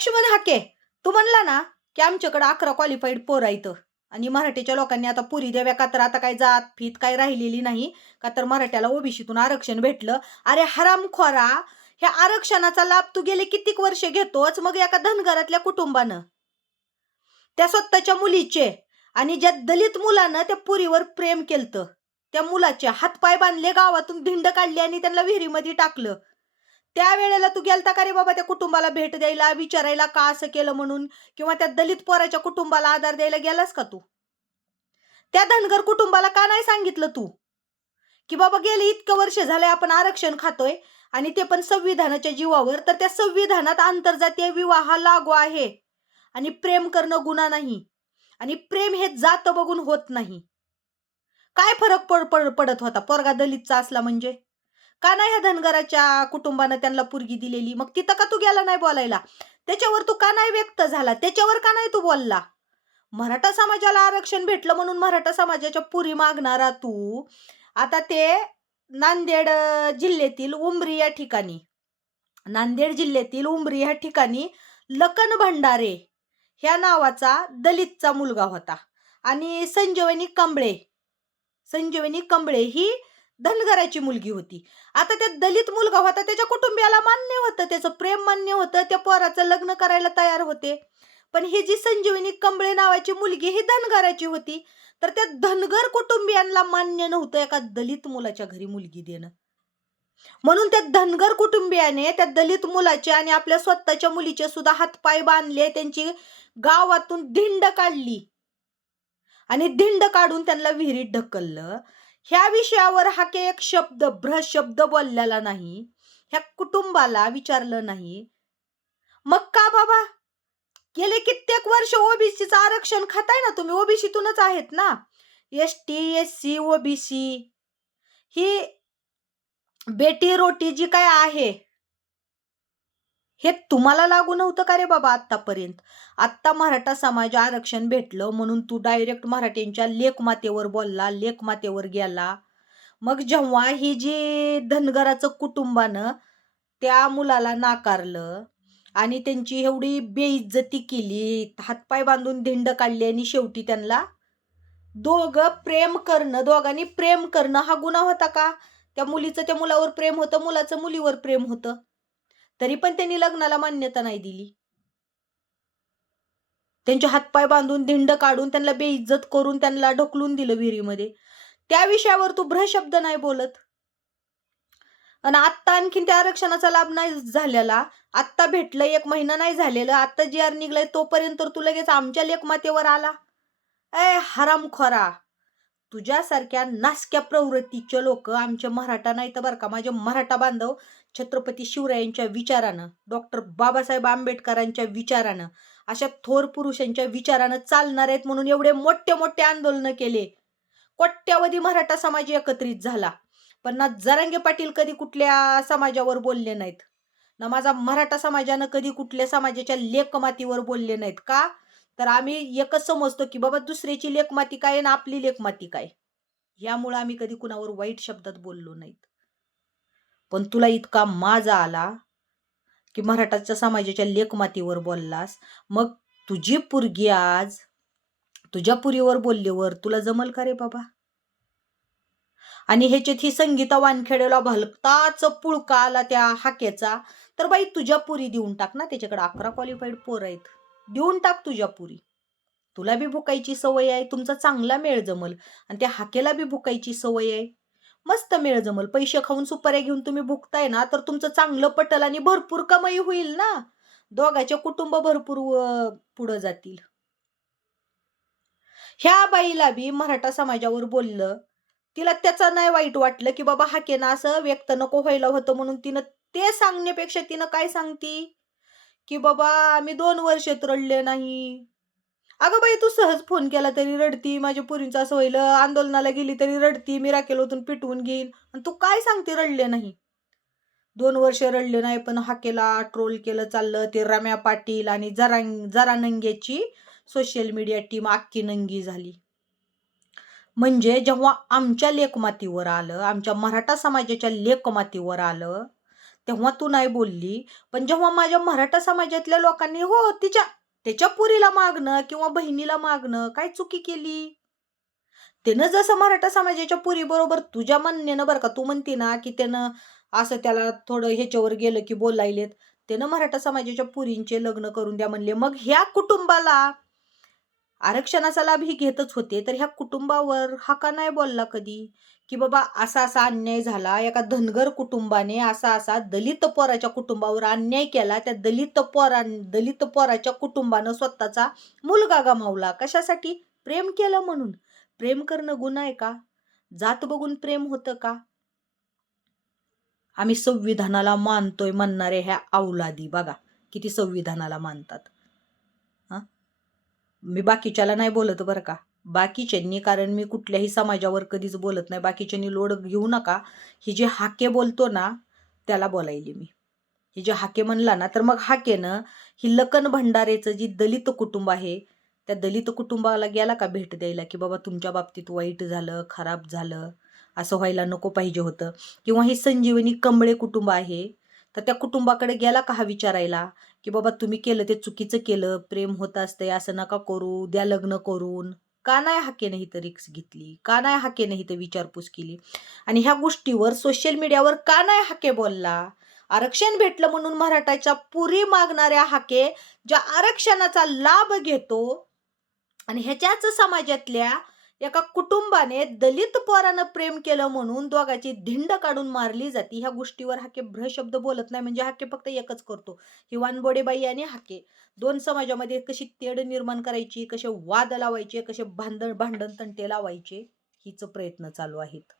लक्ष्मण हाके तू म्हणला ना की आमच्याकडं अकरा क्वालिफाईड पोरं इथं आणि मराठीच्या लोकांनी आता पुरी द्याव्या का तर आता काय जात फीत काय राहिलेली नाही का तर मराठ्याला ओबीसीतून आरक्षण भेटलं. अरे हरामखोरा ह्या आरक्षणाचा लाभ तू गेले कितीक वर्ष घेतोच मग एका धनगरातल्या कुटुंबानं. त्या स्वतःच्या मुलीचे आणि ज्या दलित मुलानं त्या पुरीवर प्रेम केलत. त्या मुलाचे हातपाय बांधले गावातून धिंड काढली आणि त्यांना विहिरीमध्ये टाकलं. त्यावेळेला तू गेलता का रे बाबा त्या कुटुंबाला भेट द्यायला विचारायला का असं केलं म्हणून? किंवा त्या दलित पोराच्या कुटुंबाला आधार द्यायला गेलास का तू? त्या धनगर कुटुंबाला का नाही सांगितलं तू? की बाबा गेले इतकं वर्ष झालंय आपण आरक्षण खातोय आणि ते पण संविधानाच्या जीवावर तर त्या संविधानात आंतरजातीय विवाह लागू आहे. आणि प्रेम करणं गुन्हा नाही. आणि प्रेम हे जात बघून होत नाही. काय फरक पड पड- पडत होता? पोरगा दलितचा असला म्हणजे? का नाही ह्या धनगराच्या कुटुंबानं त्यांना पुरगी दिलेली? मग तिथं का तू गेला नाही बोलायला? त्याच्यावर तू का नाही व्यक्त झाला? त्याच्यावर का नाही तू बोलला? मराठा समाजाला आरक्षण भेटलं म्हणून मराठा समाजाच्या पुरी मागणारा तू आता ते नांदेड जिल्ह्यातील उमरी या ठिकाणी नांदेड जिल्ह्यातील उमरी या ठिकाणी लखन भंडारे ह्या नावाचा दलितचा मुलगा होता. आणि संजीवनी कंबळे संजीवनी कंबळे ही धनगराची मुलगी होती. आता त्या दलित मुलगा होता त्याच्या कुटुंबियाला मान्य होतं त्याचं प्रेम मान्य होतं त्या पोराचं लग्न करायला तयार होते. पण ही जी संजीवनी कंबळे नावाची मुलगी ही धनगराची होती. तर त्या धनगर कुटुंबियांना मान्य नव्हतं एका दलित मुलाच्या घरी मुलगी देणं. म्हणून त्या धनगर कुटुंबियाने त्या दलित मुलाचे आणि आपल्या स्वतःच्या मुलीचे सुद्धा हातपाय बांधले त्यांची गावातून धिंड काढली. आणि धिंड काढून त्यांना विहिरीत ढकललं. ह्या विषयावर हा के एक शब्द भ्रशब्द बोललेला नाही. ह्या कुटुंबाला विचारलं नाही. मग का बाबा? गेले कित्येक वर्ष ओबीसीचं आरक्षण खाताय ना तुम्ही? ओबीसीतूनच आहेत ना? S T S C OBC ही बेटी रोटी जी काय आहे? हे तुम्हाला लागू नव्हतं का रे बाबा आत्तापर्यंत? आत्ता मराठा समाज आरक्षण भेटलं म्हणून तू डायरेक्ट मराठ्यांच्या लेखमातेवर बोलला लेखमातेवर गेला. मग जेव्हा ही जे धनगराचं कुटुंबानं त्या मुलाला नाकारलं आणि त्यांची एवढी बेइज्जती केली हातपाय बांधून धिंड काढली आणि शेवटी त्यांना दोघं प्रेम करणं दोघांनी प्रेम करणं हा गुन्हा होता का? त्या मुलीचं त्या मुलावर प्रेम होतं मुलाचं मुलीवर प्रेम होतं. तरी पण त्यांनी लग्नाला मान्यता नाही दिली. त्यांचे हातपाय बांधून धिंड काढून त्यांना बेइज्जत करून त्यांना ढकलून दिलं विहिरीमध्ये. त्या विषयावर तू भ्रशब्द नाही बोलत. आणि आत्ता आणखीन त्या आरक्षणाचा लाभ नाही झालेला. आत्ता भेटलं एक महिना नाही झालेलं. आत्ता जी आर निघलाय तोपर्यंत तू लगेच आमच्या लेखमातेवर आला. ए हरामखोरा तुझ्यासारख्या नासक्या प्रवृत्तीचे लोक आमचे मराठा नाही तर बरं का माझे मराठा बांधव छत्रपती शिवरायांच्या विचारानं डॉक्टर बाबासाहेब आंबेडकरांच्या विचारानं अशा थोर पुरुषांच्या विचारानं चालणार आहेत म्हणून एवढे मोठे मोठे आंदोलन केले. कोट्यावधी मराठा समाज एकत्रित झाला. पण ना जरांगे पाटील कधी कुठल्या समाजावर बोलले नाहीत. ना माझा मराठा समाजानं कधी कुठल्या समाजाच्या लेखमातीवर बोलले नाहीत का? तर आम्ही एकच समजतो की बाबा दुसऱ्याची लेखमाती काय आणि आपली लेखमाती काय? यामुळं आम्ही कधी कुणावर वाईट शब्दात बोललो नाहीत. पण तुला इतका माजा आला की मराठाच्या समाजाच्या लेखमातीवर बोललास. मग तुझी पुरगी आज तुझ्या पुरीवर बोलल्यावर तुला जमल का रे बाबा? आणि ह्याच्यात ही संगीता वानखेडेला भलताच पुळका आला त्या हाकेचा. तर बाई तुझ्या पुरी देऊन टाक ना त्याच्याकडे अकरा क्वालिफाईड पोर आहेत. देऊन टाक तुझ्या पुरी. तुला बी भुकायची सवय आहे तुमचा चांगला मेळ जमल. आणि त्या हाकेला बी भुकायची सवय आहे. मस्त मेळ जमल पैसे खाऊन सुपाऱ्या घेऊन तुम्ही भुकताय ना तर तुमचं चांगलं पटल आणि भरपूर कमाई होईल ना. दोघाचे कुटुंब भरपूर पुढं जातील. ह्या बाईला बी मराठा समाजावर बोललं. तिला त्याचं नाही वाईट वाटलं की बाबा हाकेनं असं व्यक्त नको व्हायला होतं म्हणून तिनं ते सांगण्यापेक्षा तिनं काय सांगती? की बाबा मी दोन वर्ष रडले नाही. अगं बाई तू सहज फोन केला तरी रडती. माझ्या पुरींचं असं होईल आंदोलनाला गेली तरी रडती. मी राखेलोतून पिटवून घेईन आणि तू काय सांगते रडले नाही. दोन वर्ष रडले नाही पण हाकेला ट्रोल केलं चाललं. ते रम्या पाटील आणि जरा जरा नंग्याची सोशल मीडिया टीम अख्खी नंगी झाली. म्हणजे जेव्हा आमच्या लेकमातीवर आलं आमच्या मराठा समाजाच्या लेकमातीवर आलं तेव्हा तू नाही बोलली. पण जेव्हा माझ्या मराठा समाजातल्या लोकांनी हो तिच्या त्याच्या पुरीला मागणं किंवा बहिणीला मागणं काय चुकी केली? त्यानं जसं मराठा समाजाच्या पुरी बरोबर तुझ्या म्हणण्यानं बरं का तू म्हणते ना की त्यानं असं त्याला थोडं ह्याच्यावर गेलं की बोलायलेत. त्यानं मराठा समाजाच्या पुरींचे लग्न करून द्या म्हणले. मग ह्या कुटुंबाला आरक्षणाचा लाभ ही घेतच होते. तर ह्या कुटुंबावर हा का नाही बोलला कधी? की बाबा असा असा अन्याय झाला एका धनगर कुटुंबाने असा असा दलित पोराच्या कुटुंबावर अन्याय केला त्या दलित पोरा दलित पोराच्या कुटुंबानं स्वतःचा मुलगा गमावला. कशासाठी? प्रेम केलं म्हणून. प्रेम करणं गुन्हा आहे का? जात बघून प्रेम होतं का? आम्ही संविधानाला मानतोय म्हणणारे ह्या अवलादी बघा किती संविधानाला मानतात. मी बाकीच्याला नाही बोलत बरं का. बाकीच्यांनी कारण मी कुठल्याही समाजावर कधीच बोलत नाही. बाकीच्यांनी लोड घेऊ नका. ही जे हाके बोलतो ना त्याला बोलायली मी. ही जे हाके म्हणला ना तर मग हाकेनं ही लकन भंडारेचं जी दलित कुटुंब आहे त्या दलित कुटुंबाला गेला का भेट द्यायला? की बाबा तुमच्या बाबतीत वाईट झालं खराब झालं असं व्हायला नको पाहिजे होतं. किंवा हे संजीवनी कंबळे कुटुंब आहे तर त्या कुटुंबाकडे गेला का हा विचारायला? की बाबा तुम्ही केलं ते चुकीचं केलं प्रेम होत असतंय असं नका करू द्या लग्न करून. का नाही हाकेने ही तर रिक्स घेतली? का नाही हाकेने ही तर विचारपूस केली? आणि ह्या गोष्टीवर सोशल मीडियावर का नाही हाके बोलला? आरक्षण भेटलं म्हणून मराठाच्या पुरी मागणाऱ्या हाके ज्या आरक्षणाचा लाभ घेतो आणि ह्याच्याच समाजातल्या एका कुटुंबाने दलित पोरानं प्रेम केलं म्हणून दोघाची धिंड काढून मारली जाते. ह्या गोष्टीवर हाके भ्र शब्द बोलत नाही म्हणजे हाके फक्त एकच करतो. ही वानबोडेबाई आणि हाके. दोन समाजामध्ये कशी तेढ निर्माण करायची कसे वाद लावायचे कसे भांडण भांडण तंटे लावायचे हिचं प्रयत्न चालू आहेत.